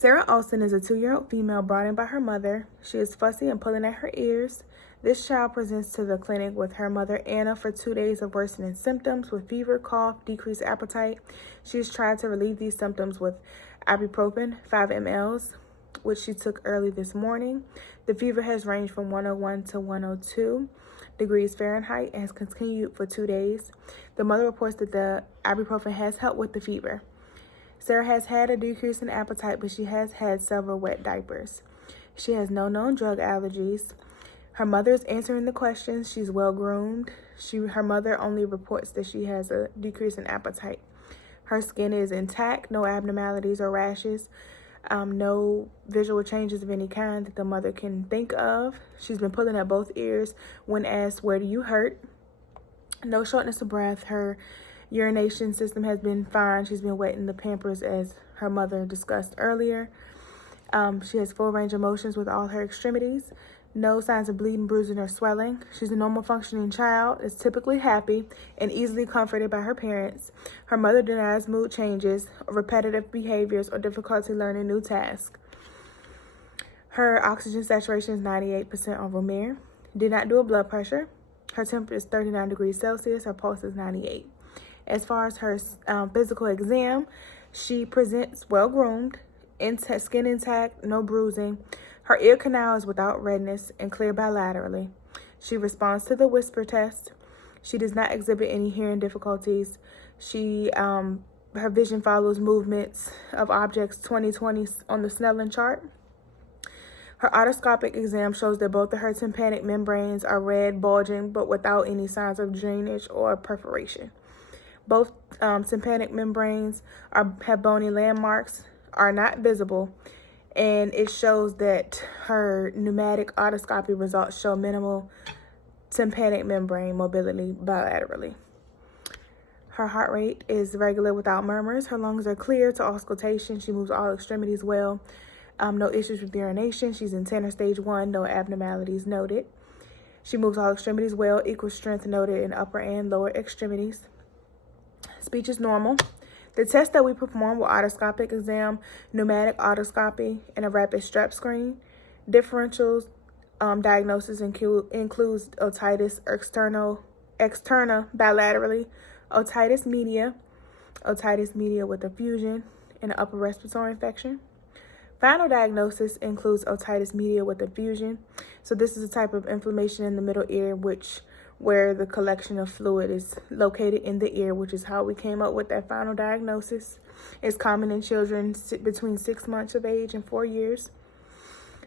Sarah Olsen is a 2-year-old female brought in by her mother. She is fussy and pulling at her ears. This child presents to the clinic with her mother, Anna, for 2 days of worsening symptoms with fever, cough, decreased appetite. She has tried to relieve these symptoms with ibuprofen, 5 mLs, which she took early this morning. The fever has ranged from 101 to 102 degrees Fahrenheit and has continued for 2 days. The mother reports that the ibuprofen has helped with the fever. Sarah has had a decrease in appetite, but she has had several wet diapers. She has no known drug allergies. Her mother is answering the questions. She's well groomed. Her mother only reports that she has a decrease in appetite. Her skin is intact, no abnormalities or rashes, no visual changes of any kind that the mother can think of. She's been pulling at both ears when asked, "Where do you hurt?" No shortness of breath. Her urination system has been fine. She's been wetting the Pampers as her mother discussed earlier. She has full range of motions with all her extremities. No signs of bleeding, bruising, or swelling. She's a normal functioning child, is typically happy, and easily comforted by her parents. Her mother denies mood changes, repetitive behaviors, or difficulty learning new tasks. Her oxygen saturation is 98% on Romare. Did not do a blood pressure. Her temperature is 39 degrees Celsius. Her pulse is 98. As far as her physical exam, she presents well-groomed, skin intact, no bruising. Her ear canal is without redness and clear bilaterally. She responds to the whisper test. She does not exhibit any hearing difficulties. Her vision follows movements of objects 20/20 on the Snellen chart. Her otoscopic exam shows that both of her tympanic membranes are red, bulging, but without any signs of drainage or perforation. Both tympanic membranes have bony landmarks, are not visible, and it shows that her pneumatic otoscopy results show minimal tympanic membrane mobility bilaterally. Her heart rate is regular without murmurs. Her lungs are clear to auscultation. She moves all extremities well. No issues with urination. She's in Tanner stage 1, no abnormalities noted. She moves all extremities well, equal strength noted in upper and lower extremities. Speech is normal. The tests that we perform were otoscopic exam, pneumatic otoscopy, and a rapid strep screen. Differentials diagnosis includes otitis externa bilaterally, otitis media with effusion, and an upper respiratory infection. Final diagnosis includes otitis media with effusion. So this is a type of inflammation in the middle ear, where the collection of fluid is located in the ear, which is how we came up with that final diagnosis. It's common in children between 6 months of age and 4 years.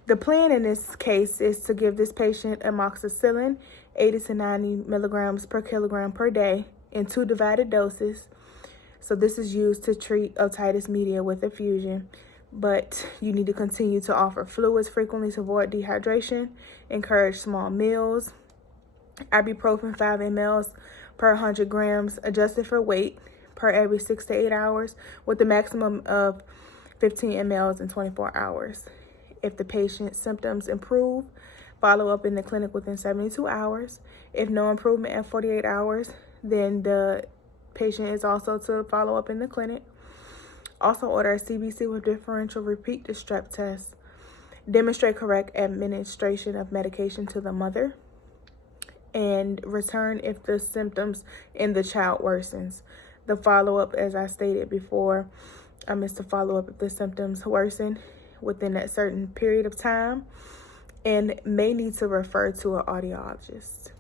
The plan in this case is to give this patient amoxicillin, 80 to 90 milligrams per kilogram per day in 2 divided doses. So this is used to treat otitis media with effusion, but you need to continue to offer fluids frequently to avoid dehydration, encourage small meals, ibuprofen 5 mLs per 100 grams, adjusted for weight, per every 6 to 8 hours, with a maximum of 15 mLs in 24 hours. If the patient's symptoms improve, follow up in the clinic within 72 hours. If no improvement at 48 hours, then the patient is also to follow up in the clinic. Also order a CBC with differential, repeat the strep test. Demonstrate correct administration of medication to the mother, and return if the symptoms in the child worsens. The follow-up, as I stated before, is to follow up if the symptoms worsen within that certain period of time and may need to refer to an audiologist.